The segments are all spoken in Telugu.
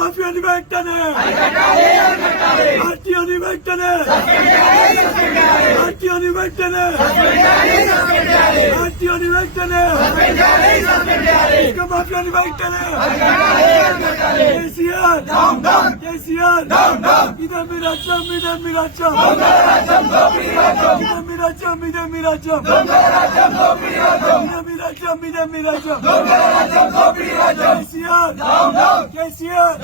మాఫియాని వెంటనే. ఆర్టీఓని వెంటనే. ఆర్టీఓని వెంటనే. ఆర్టీఓని వెంటనే. ఇసుక మాఫియాని వెంటనే కేసీఆర్ కేసీఆర్ ఇదే మీ రాజ్యం ఇదే మీ రాజ్యం ఇదే మీ రాజ్యం ఇదే మీ రాజ్యం ఇదే మీ రాజ్యం ఇదే మీ రాజ్యం KCR KCR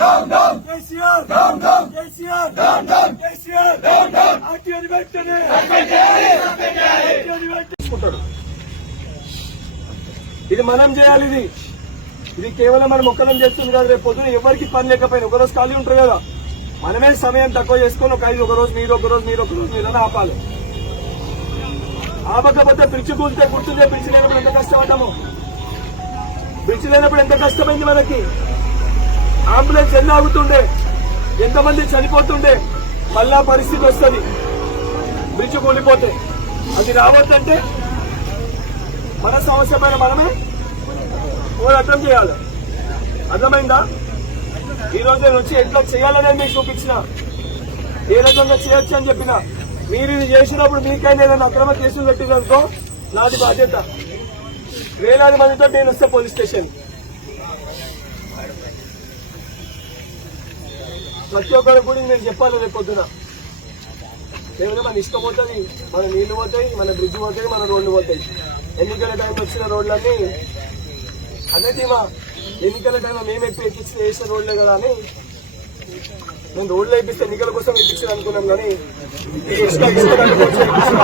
KCR KCR KCR ఆర్టీఓని వెంటనే ఆర్టీఓని వెంటనే తీసుకుంటాడు ఇది మనం చేయాలి ఇది ఇది కేవలం మనం ఒక్కరం చేస్తుంది కాదు రేపు పొద్దున ఎవరికి పని లేకపోయినా ఒక రోజు ఖాళీ ఉంటారు కదా. మనమే సమయం తక్కువ చేసుకొని ఒక ఐదు ఒక రోజు మీరు ఒకరోజు మీరు ఒక రోజు మీరు అని ఆపాలి. ఆపకపోతే బ్రిడ్జ్ కూలితే గుర్తుందే బ్రిడ్జ్ లేనప్పుడు ఎంత కష్టపడ్డాము. బ్రిడ్జ్ లేనప్పుడు ఎంత కష్టమైంది మనకి. అంబులెన్స్ ఎన్ని ఆగుతుండే ఎంతమంది చనిపోతుండే మళ్ళా పరిస్థితి వస్తుంది. బ్రిడ్జ్ కూలిపోతే. అది రావద్దంటే మన సమస్య పైన మనమే పోరాటం చేయాలి. అర్థమైందా? ఈ రోజు నేను వచ్చి ఎట్లా చేయాలనే మీకు చూపించిన. ఏ రకంగా చేయొచ్చు అని చెప్పిన. మీరు ఇది చేసినప్పుడు మీకైనా ఏదైనా అక్రమ కేసులు పెట్టిందనుకో నాది బాధ్యత. వేలాది మందితో నేను వస్తే పోలీస్ స్టేషన్. ప్రతి ఒక్కరు కూడా నేను చెప్పాలి రేపు పొద్దున. లేకపోతే మన ఇష్టం పోతుంది మన నీళ్ళు పోతాయి మన బ్రిడ్జ్ పోతాయి మన రోడ్లు పోతాయి. ఎన్నికల టైం వచ్చిన రోడ్లన్నీ అదే ధీమా ఎన్నికల టైంలో మేము ఎక్కువ ఎక్కించి వేసిన రోడ్లే కదా అని మేము రోడ్లు వేపిస్తే ఎన్నికల కోసం ఎక్కించాలి అనుకున్నాం కానీ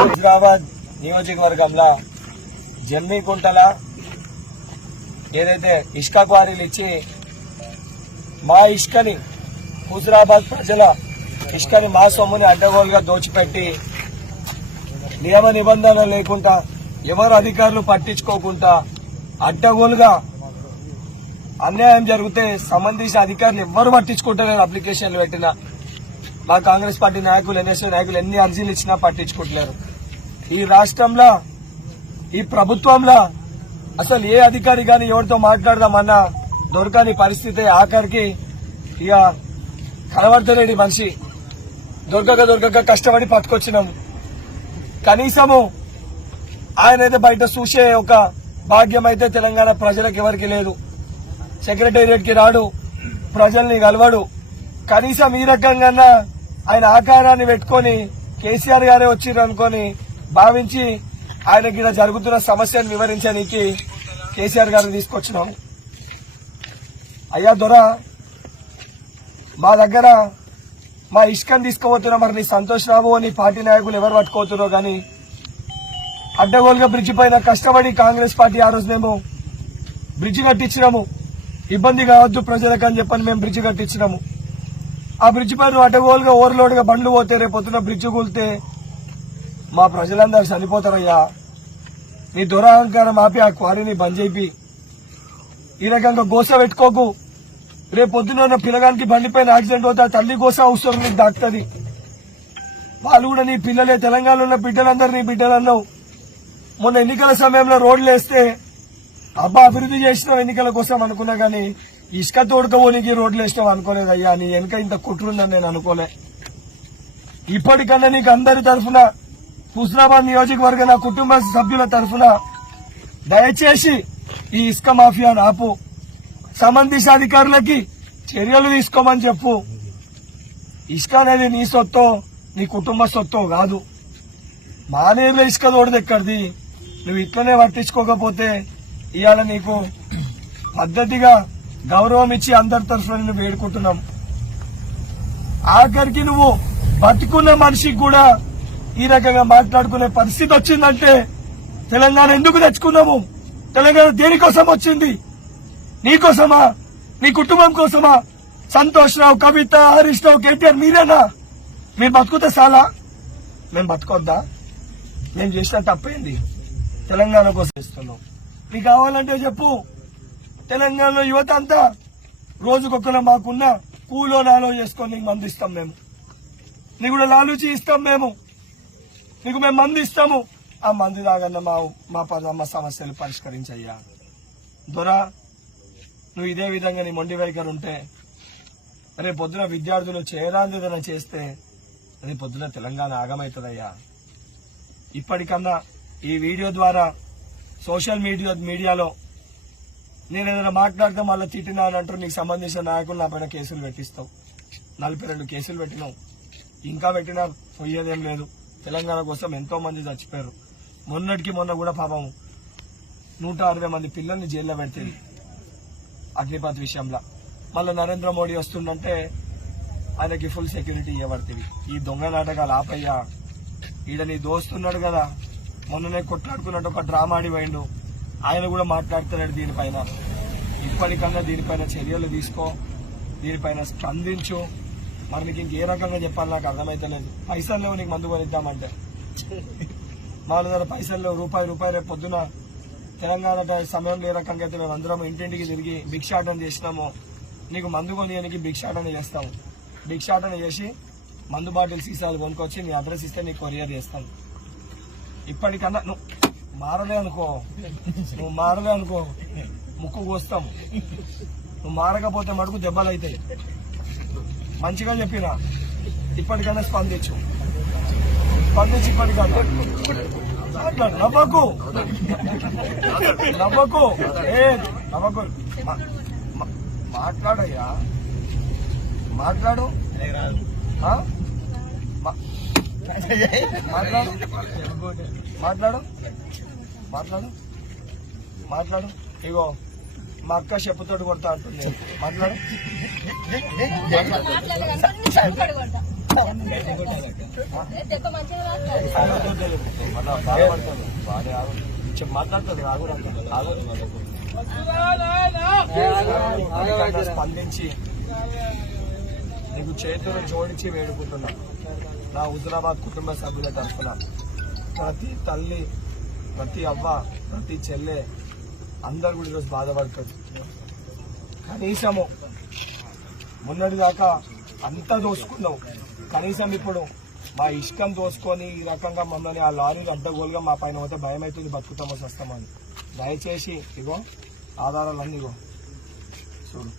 హైదరాబాద్ నియోజకవర్గంలో జమ్మికుంటల ఏదైతే ఇష్క క్వారీలు ఇచ్చి మా ఇష్కని హుజరాబాద్ ప్రజల ఇష్కని మా సొమ్ముని అడ్డగోలుగా దోచిపెట్టి నియమ నిబంధనలు లేకుండా ఎవరు అధికారులు పట్టించుకోకుండా అడ్డగోలుగా అన్యాయం జరిగితే సంబంధించిన అధికారులు ఎవ్వరు పట్టించుకుంటలేరు అప్లికేషన్లు పెట్టినా. మా కాంగ్రెస్ పార్టీ నాయకులు ఎన్ఎస్ఓ నాయకులు ఎన్ని అర్జీలు ఇచ్చినా పట్టించుకుంటలేరు ఈ రాష్ట్రంలో ఈ ప్రభుత్వంలో అసలు ఏ అధికారి కానీ ఎవరితో మాట్లాడదామన్నా దొరకని పరిస్థితి ఆఖరికి ఇక కనబడతలేడు మనిషి. దొరకక దొరకక కష్టపడి పట్టుకొచ్చినాము కనీసము ఆయన అయితే బయట చూసే ఒక భాగ్యం అయితే తెలంగాణ ప్రజలకు ఎవరికి లేదు. సెక్రటేరియట్కి రాడు ప్రజల్ని కలవడు. కనీసం ఈ రకంగా ఆయన ఆకారాన్ని పెట్టుకొని కేసీఆర్ గారే వచ్చిర్రు అనుకొని భావించి ఆయనకి ఇలా జరుగుతున్న సమస్యను వివరించడానికి కేసీఆర్ గారిని తీసుకొచ్చినాము అయ్యా దొర మా దగ్గర మా ఇష్కని తీసుకోబోతున్నా మరి నీ సంతోష్ రావు అని పార్టీ నాయకులు ఎవరు పట్టుకోతురో కానీ అడ్డగోలుగా బ్రిడ్జి పైన కష్టపడి కాంగ్రెస్ పార్టీ ఆ రోజు మేము బ్రిడ్జి కట్టించినాము. ఇబ్బంది కావద్దు ప్రజలకు అని చెప్పని మేము బ్రిడ్జ్ కట్టించినాము. ఆ బ్రిడ్జ్ పైన అటగోలుగా ఓవర్లోడ్గా బండ్లు పోతే రేపు బ్రిడ్జ్ కూలితే మా ప్రజలందరూ చనిపోతారయ్యా. నీ దురహంకారం ఆపి ఆ క్వారీని బంద్ చేపి ఈ రకంగా గోస పెట్టుకోకు. రేపు ఉన్న పిల్లగానికి బండిపైన యాక్సిడెంట్ అవుతా తల్లి గోస అవసరం నీకు దాక్తుంది. వాళ్ళు కూడా నీ పిల్లలే. తెలంగాణలో ఉన్న బిడ్డలందరూ నీ బిడ్డలు అన్నావు మొన్న ఎన్నికల సమయంలో రోడ్లు వేస్తే అబ్బా అభివృద్ధి చేసినాం ఎన్నికల కోసం అనుకున్నా గానీ ఇసుక తోడుకోవడానికి రోడ్లు వేసినావు అనుకోలేదు అయ్యా నీ వెనక ఇంత కుట్రుందని నేను అనుకోలే. ఇప్పటికన్నా నీకు అందరి తరఫున హుస్నాబాద్ నియోజకవర్గ నా కుటుంబ సభ్యుల తరఫున దయచేసి ఈ ఇసుక మాఫియాను ఆపు. సంబంధిత అధికారులకి చర్యలు తీసుకోమని చెప్పు. ఇసుక అనేది నీ సొత్తో నీ కుటుంబ సొత్తో కాదు. మానేరులో ఇసుక తోడదెక్కడిది నువ్వు ఇట్లనే పట్టించుకోకపోతే ఇవాళ నీకు పద్ధతిగా గౌరవం ఇచ్చి అందరి తరఫున నిన్ను వేడుకుంటున్నాం. ఆఖరికి నువ్వు బతుకున్న మనిషికి కూడా ఈ రకంగా మాట్లాడుకునే పరిస్థితి వచ్చిందంటే తెలంగాణ ఎందుకు తెచ్చుకున్నాము? తెలంగాణ దేనికోసం వచ్చింది? నీకోసమా? నీ కుటుంబం కోసమా? సంతోష్ రావు కవిత హరీష్ రావు కేటీఆర్ మీరేనా? మీరు బతుకుతే చాలా? మేము బతుకొద్దా? మేము చేసిన తప్పేంది? తెలంగాణ కోసం ఇస్తున్నాం నీకు కావాలంటే చెప్పు. తెలంగాణలో యువత అంతా రోజుకొకరు మాకున్న కూలో నాలో చేసుకొని నీకు మందిస్తాం మేము. నీకు కూడా లాలూచి ఇస్తాం మేము. నీకు మేము మంది ఇస్తాము. ఆ మంది దాగన్న మా మా పదమ్మ మా సమస్యలు పరిష్కరించయ్యా. దొరా నువ్వు ఇదే విధంగా నీ మొండి వైఖరి ఉంటే రేపు పొద్దున విద్యార్థులు చేయరాంది ఏదైనా చేస్తే రేపు పొద్దున తెలంగాణ ఆగమవుతుందయ్యా. ఇప్పటికన్నా ఈ వీడియో ద్వారా సోషల్ మీడియా మీడియాలో నేను ఏదైనా మాట్లాడితే మళ్ళీ తిట్టినా అని అంటారు. నీకు సంబంధించిన నాయకులు నా పైన కేసులు పెట్టిస్తావు. నలభై రెండు కేసులు పెట్టినావు. ఇంకా పెట్టినా పోయేదేం లేదు. తెలంగాణ కోసం ఎంతో మంది చచ్చిపోయారు. మొన్నటికి మొన్న కూడా పాపం నూట అరవై మంది పిల్లల్ని జైల్లో పెడుతుంది అగ్నిపాత్ విషయంలో. మళ్ళీ నరేంద్ర మోడీ వస్తుండంటే ఆయనకి ఫుల్ సెక్యూరిటీ ఇవ్వబడుతుంది. ఈ దొంగ నాటకాలు ఆపయ్యా. ఈడ నీ దోస్తున్నాడు కదా. మొన్ననే కొట్లాడుకున్నట్టు ఒక డ్రామా ఆడి పోయిండు. ఆయన కూడా మాట్లాడుతున్నాడు దీనిపైన. ఇప్పటికన్నా దీనిపైన చర్యలు తీసుకో దీనిపైన స్పందించు. మరి నీకు ఇంకే రకంగా చెప్పాలి నాకు అర్థమైతలేదు. పైసల్లో నీకు మందు కొనిద్దామంటే. మా దగ్గర పైసల్లో రూపాయి రూపాయి రేపు పొద్దున తెలంగాణ సమయంలో ఏ రకంగా అయితే మేము అందరం ఇంటింటికి తిరిగి భిక్షాటన చేసినామో. నీకు మందు కొనియనికి భిక్షాటన చేస్తాము భిక్షాటన చేసి మందు బాటిల్ సీసాలు కొనుక్కొచ్చి నీ అడ్రస్ ఇస్తే నీకు కొరియర్ చేస్తాను ఇప్పటికన్నా నువ్వు మారలే అనుకో. నువ్వు మారలే అనుకో. ముక్కు కోస్తాం. నువ్వు మారకపోతే మటుకు దెబ్బలు అవుతాయి మంచిగా చెప్పినా. ఇప్పటికైనా స్పందించు. స్పందించి ఇప్పటికన్నా మాట్లాడు నవ్వకు. నవ్వకు. ఏ నవ్వకు. మాట్లాడయ్యా. మాట్లాడు. మాట్లాడు. మాట్లాడు. మాట్లాడు. మాట్లాడు ఇగో మా అక్క చెప్పుతోటి కొడతా అంటుంది. మాట్లాడు. మాట్లాడుతుంది ఆగు. రా. ఆగు. స్పందించి. చేతులు జోడించి వేడుకుంటున్నా. నా హుజరాబాద్ కుటుంబ సభ్యుల తరఫున ప్రతి తల్లి ప్రతి అవ్వ ప్రతి చెల్లె అందరు కూడా ఈరోజు బాధపడుతుంది కనీసము మొన్నటిదాకా అంతా దోసుకున్నావు కనీసం ఇప్పుడు మా ఇష్టం దోసుకొని ఈ రకంగా మమ్మల్ని ఆ లారీలు అడ్డగోలుగా మా పైన పోతే భయం అవుతుంది బతుకుతామో వస్తామని దయచేసి ఇగో ఆధారాలన్నీ ఇగో చూడు.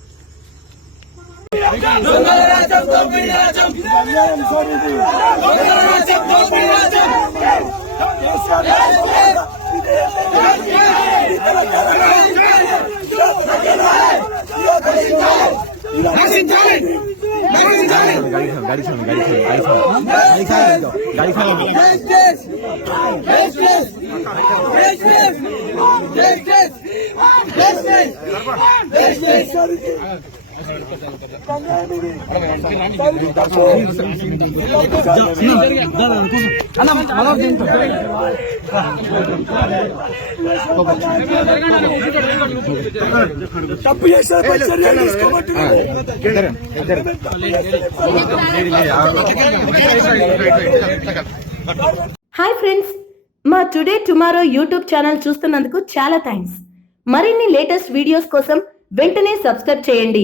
গাড়ি খান গাড়ি খান গাড়ি খান গাড়ি খান গাড়ি খান গাড়ি খান తప్పు హాయ్ ఫ్రెండ్స్ మా టుడే టుమారో యూట్యూబ్ ఛానల్ చూస్తున్నందుకు చాలా థ్యాంక్స్ మరిన్ని లేటెస్ట్ వీడియోస్ కోసం వెంటనే సబ్స్క్రైబ్ చేయండి.